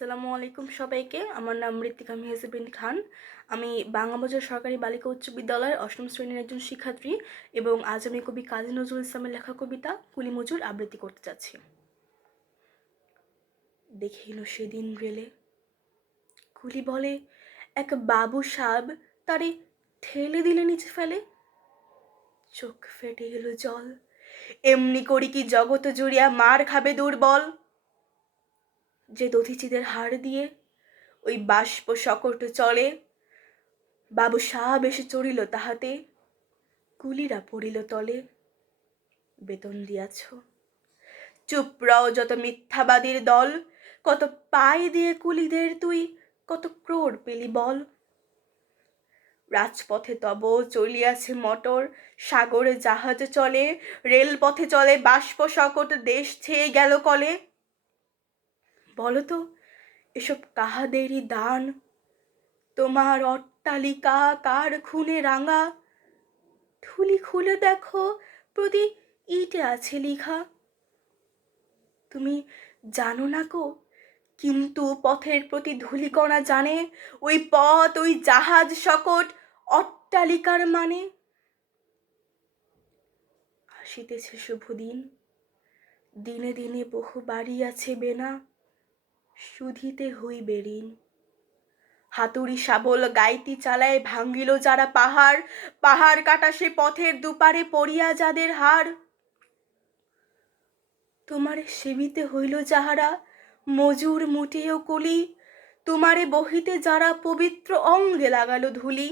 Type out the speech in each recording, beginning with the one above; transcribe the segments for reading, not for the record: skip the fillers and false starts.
আসসালামু আলাইকুম সবাইকে। আমার নাম ঋত্বিকা মেহজাবিন খান। আমি বাংলাবাজার সরকারি বালিকা উচ্চ বিদ্যালয়ের অষ্টম শ্রেণীর একজন শিক্ষার্থী এবং আজ আমি কবি কাজী নজরুল ইসলামের লেখা কবিতা কুলি মজুর আবৃত্তি করতে যাচ্ছি। দেখিল সেদিন রেলে কুলি বলে এক বাবু সাব তারে ঠেলে দিলে নিচে ফেলে, চোখ ফেটে এলো জল, এমনি করি কি জগৎ জুড়িয়া মার খাবে দুর্বল, যে দধিচিদের হাড় দিয়ে ওই বাষ্প সকট চলে, বাবু সাহেব এসে চড়িল তাহাতে, কুলিরা পড়িল তলে। বেতন দিয়াছ, চুপ রও যত মিথ্যাবাদীর দল, কত পাই দিয়ে কুলিদের তুই কত ক্রোড় পেলি বল। রাজপথে তব চলিয়াছে মটর, সাগরে জাহাজ চলে, রেলপথে চলে বাষ্প সকট, দেশ ছেয়ে গেল কলে। বলতো এসব কাহাদেরই দান, তোমার অট্টালিকা কার খুনে রাঙা, থুলি খুলে দেখো প্রতি ইটে আছে লিখা। তুমি জানো না গো, কিন্তু পথের প্রতি ধূলিকণা জানে, ওই পথ ওই জাহাজ সকট অট্টালিকার মানে। আসিতেছে শুভ দিন, দিনে দিনে বহু বাড়ি আছে বেনা, শুধিতে হইবে ঋণ। হাতুড়ি শাবল গাইতি চালায় ভাঙ্গিল যারা পাহাড়, পাহাড় কাটা সে পথের দুপারে পড়িয়া যাদের হাড়। তোমারে সেবিতে হইল যাহারা মজুর মুটেও কলি, তোমারে বহিতে যারা পবিত্র অঙ্গে লাগালো ধুলি,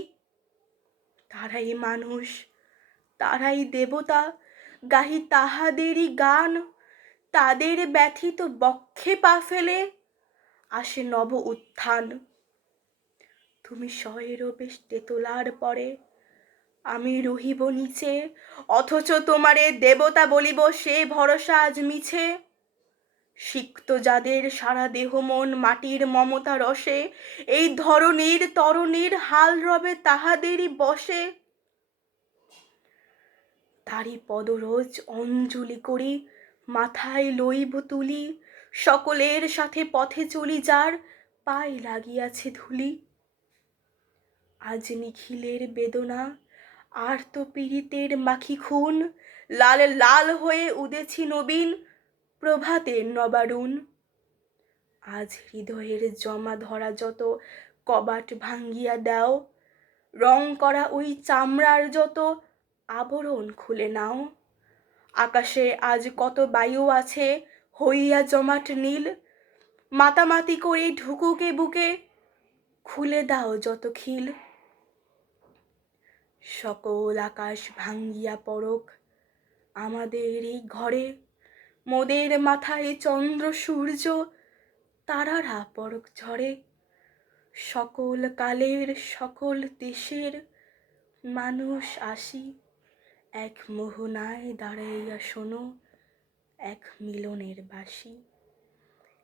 তারাই মানুষ তারাই দেবতা, গাহি তাহাদেরই গান, তাদের ব্যথিত বক্ষে পা ফেলে আসে নব উত্থান। তুমি শয়েরও বেশ তেতলার পরে, আমি রহিব নিচে, অথচ তোমারে দেবতা বলিব সে ভরসা আজ মিছে। সিক্ত যাদের সারা দেহ মন মাটির মমতা রসে, এই ধরনীর তরণীর হাল রবে তাহাদেরই বসে। তারি পদরোজ অঞ্জলি করি, মাথায় লইব তুলি, সকলের সাথে পথে চলি যার পায়ে লাগিয়াছে ধুলি। আজ নিখিলের বেদনা আর তো পীড়িতের মাখি খুন, লাল লাল হয়ে উদেছি নবীন প্রভাতের নবারুণ। আজ হৃদয়ের জমা ধরা যত কবাট ভাঙ্গিয়া দাও, রং করা ওই চামড়ার যত আবরণ খুলে নাও। আকাশে আজ কত বায়ু আছে হইয়া জমাট নীল, মাতামাতি করে ঢুকুকে বুকে খুলে দাও যত খিল। সকল আকাশ ভাঙ্গিয়া পড়ক আমাদের এই ঘরে, মোদের মাথায় চন্দ্র সূর্য তারারা পড়ক ঝরে। সকল কালের সকল দেশের মানুষ আসি, এক মোহনায় দাঁড়াইয়া শোনো এক মিলনের বাঁশি।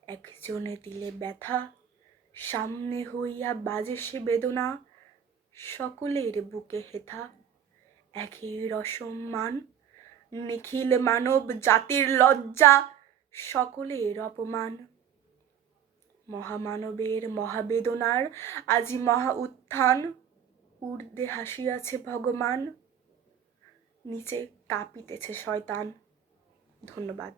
একজনে দিলে ব্যথা, সামনে হইয়া বাজে সে বেদনা, সকলের বুকে হেথা একের অসম্মান। নিখিল মানব জাতির লজ্জা, সকলের অপমান। মহামানবের মহাবেদনার আজি মহা উত্থান, ঊর্ধ্বে হাসিয়াছে ভগবান, নিচে কাঁপিতেছে শয়তান। ধন্যবাদ।